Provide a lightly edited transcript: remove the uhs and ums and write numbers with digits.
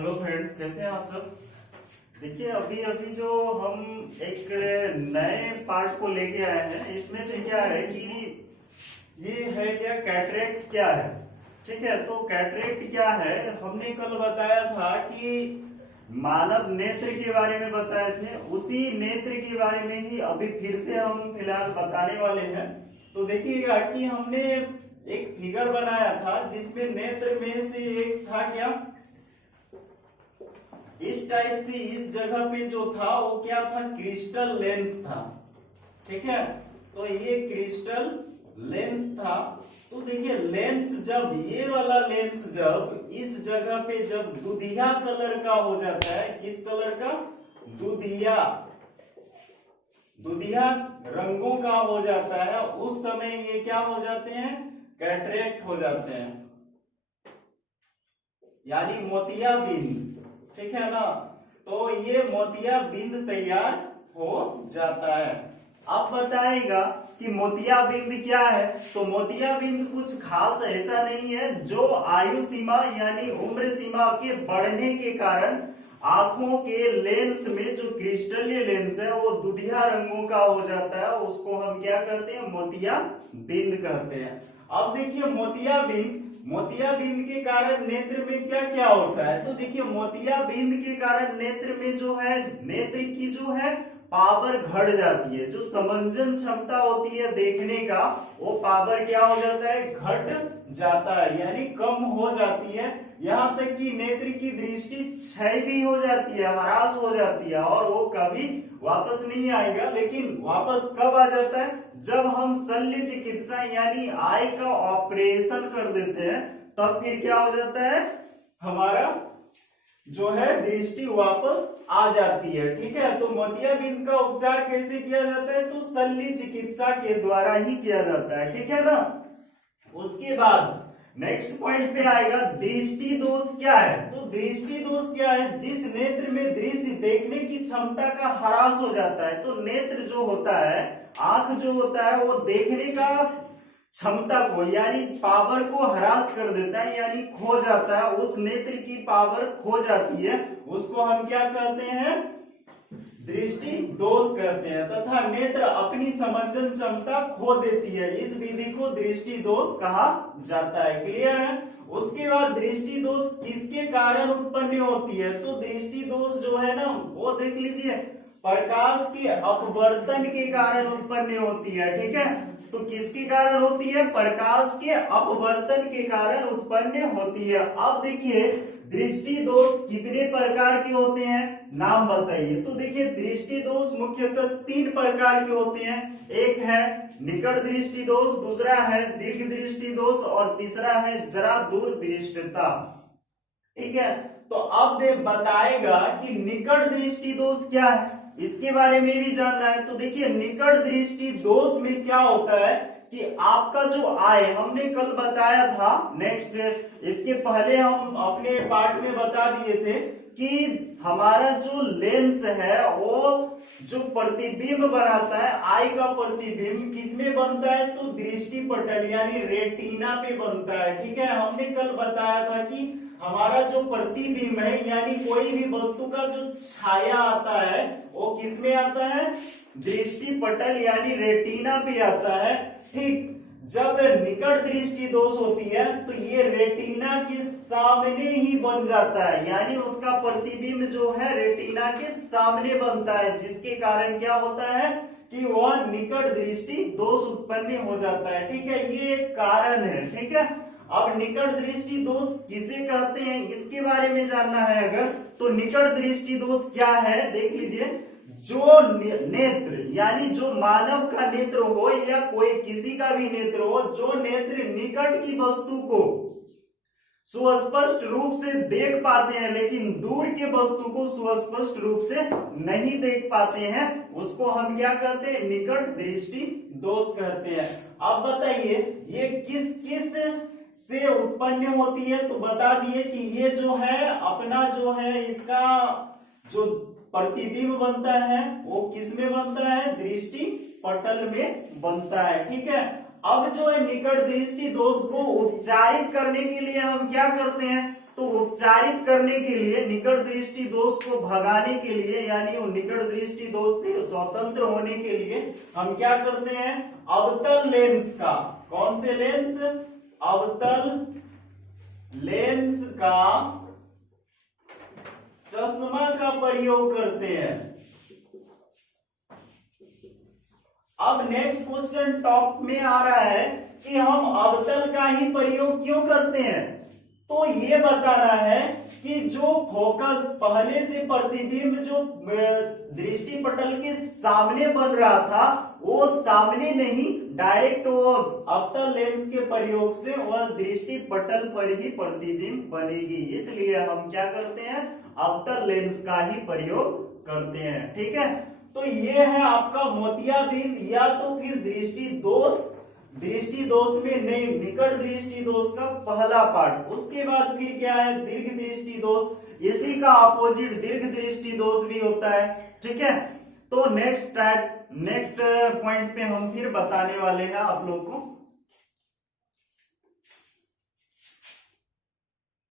Hello friend, कैसे हैं आप सब। देखिए अभी अभी जो हम एक नए पार्ट को लेके आए हैं, इसमें से क्या है कि ये है क्या, कैटरेक्ट क्या है। ठीक है, तो कैटरेक्ट क्या है, हमने कल बताया था कि मानव नेत्र के बारे में बताए थे। उसी नेत्र के बारे में ही अभी फिर से हम फिलहाल बताने वाले हैं। तो देखिएगा कि हमने एक फिगर बनाया था जिसमें नेत्र में से एक था क्या, इस टाइप से इस जगह पे जो था वो क्या था, क्रिस्टल लेंस था। ठीक है, तो ये क्रिस्टल लेंस था। तो देखिए लेंस जब, ये वाला लेंस जब इस जगह पे जब दुधिया कलर का हो जाता है, किस कलर का, दुधिया, दुधिया रंगों का हो जाता है, उस समय ये क्या हो जाते हैं, कैटरेक्ट हो जाते हैं, यानी मोतियाबिंद। ठीक है ना, तो ये मोतियाबिंद तैयार हो जाता है। अब बताएगा कि मोतियाबिंद क्या है। तो मोतियाबिंद कुछ खास ऐसा नहीं है, जो आयु सीमा यानी उम्र सीमा के बढ़ने के कारण आंखों के लेंस में जो क्रिस्टलीय लेंस है वो दुधिया रंगों का हो जाता है, उसको हम क्या कहते हैं, मोतियाबिंद कहते हैं। अब देखिए मोतियाबिंद, मोतियाबिंद के कारण नेत्र में क्या क्या होता है। तो देखिए मोतियाबिंद के कारण नेत्र में जो है, नेत्र की जो है पावर घट जाती है, जो समंजन क्षमता होती है देखने का, वो पावर क्या हो जाता है, घट जाता है, यानी कम हो जाती है। यहाँ तक कि नेत्र की दृष्टि क्षय भी हो जाती है, ह्रास हो जाती है, और वो कभी वापस नहीं आएगा। लेकिन वापस कब आ जाता है, जब हम शल्य चिकित्सा यानी आई का ऑपरेशन कर देते हैं, तब फिर क्या हो जाता है, हमारा जो है दृष्टि वापस आ जाती है। ठीक है, तो मोतियाबिंद का उपचार कैसे किया जाता है, तो शल्य चिकित्सा के द्वारा ही किया जाता है। ठीक है ना, उसके बाद नेक्स्ट पॉइंट पे आएगा दृष्टि दोष क्या है। तो दृष्टि दोष क्या है, जिस नेत्र में दृश्य देखने की क्षमता का ह्रास हो जाता है। तो नेत्र जो होता है, आंख जो होता है, वो देखने का क्षमता को यानी पावर को ह्रास कर देता है, यानी खो जाता है, उस नेत्र की पावर खो जाती है, उसको हम क्या कहते हैं, दृष्टि दोष कहते हैं। तथा नेत्र अपनी समंजन क्षमता खो देती है, इस विधि को दृष्टि दोष कहा जाता है। क्लियर है। उसके बाद दृष्टि दोष किसके कारण उत्पन्न होती है। तो दृष्टि दोष जो है ना, वो देख लीजिए, प्रकाश के अपवर्तन के कारण उत्पन्न होती है। ठीक है, तो किसके कारण होती है, प्रकाश के अपवर्तन के कारण उत्पन्न होती है। अब देखिए दृष्टि दोष कितने प्रकार के होते हैं, नाम बताइए। तो देखिए दृष्टि दोष मुख्यतः 3 प्रकार के होते हैं। एक है निकट दृष्टि दोष, दूसरा है दीर्घ दृष्टि दोष, और तीसरा है जरा दूरदृष्टता। ठीक है, तो अब बताएगा कि निकट दृष्टि दोष क्या है, इसके बारे में भी जानना है। तो देखिए निकट दृष्टि दोष में क्या होता है कि आपका जो आय, हमने कल बताया था, नेक्स्ट इसके पहले हम अपने पार्ट में बता दिए थे कि हमारा जो लेंस है वो जो प्रतिबिंब बनाता है, आई का प्रतिबिंब किसमें बनता है, तो दृष्टि पटल यानी रेटिना पे बनता है। ठीक है, हमने कल बताया था कि हमारा जो प्रतिबिंब है यानी कोई भी वस्तु का जो छाया आता है वो किसमें आता है, दृष्टि पटल यानी रेटिना पे आता है। ठीक, जब निकट दृष्टि दोष होती है तो ये रेटिना के सामने ही बन जाता है, यानी उसका प्रतिबिंब जो है रेटिना के सामने बनता है, जिसके कारण क्या होता है कि वह निकट दृष्टि दोष उत्पन्न हो जाता है। ठीक है, ये एक कारण है। ठीक है, अब निकट दृष्टि दोष किसे कहते हैं, इसके बारे में जानना है अगर, तो निकट दृष्टि दोष क्या है, देख लीजिए, जो नेत्र यानी जो मानव का नेत्र हो या कोई किसी का भी नेत्र हो, जो नेत्र निकट की वस्तु को सुस्पष्ट रूप से देख पाते हैं लेकिन दूर के वस्तु को सुस्पष्ट रूप से नहीं देख पाते हैं, उसको हम क्या कहते हैं, निकट दृष्टि दोष कहते हैं। अब बताइए ये किस किस से उत्पन्न होती है। तो बता दिए कि ये जो है अपना जो है, इसका जो प्रतिबिंब बनता है वो किस में बनता है, दृष्टि पटल में बनता है। ठीक है, अब जो है निकट दृष्टि दोष को उपचारित करने के लिए हम क्या करते हैं, तो उपचारित करने के लिए, निकट दृष्टि दोष को भगाने के लिए, यानी वो निकट दृष्टि दोष से स्वतंत्र होने के लिए हम क्या करते हैं, अवतल लेंस का, कौन से लेंस, अवतल लेंस का चश्मा का प्रयोग करते हैं। अब नेक्स्ट क्वेश्चन टॉप में आ रहा है कि हम अवतल का ही प्रयोग क्यों करते हैं, तो ये बताना है कि जो फोकस पहले से प्रतिबिंब जो दृष्टि पटल के सामने बन रहा था वो सामने नहीं, डायरेक्ट वो अवतल लेंस के प्रयोग से वह दृष्टि पटल पर ही प्रतिबिंब बनेगी, इसलिए हम क्या करते हैं, अवतल लेंस का ही प्रयोग करते हैं। ठीक है, तो ये है आपका मोतियाबिंद या तो फिर दृष्टि दोष में नहीं, निकट दृष्टि दोष का पहला पार्ट। उसके बाद फिर क्या है, दीर्घ दृष्टि दोष, इसी का अपोजिट दीर्घ दृष्टि दोष भी होता है। ठीक है, तो नेक्स्ट पॉइंट पे हम फिर बताने वाले हैं आप लोग को।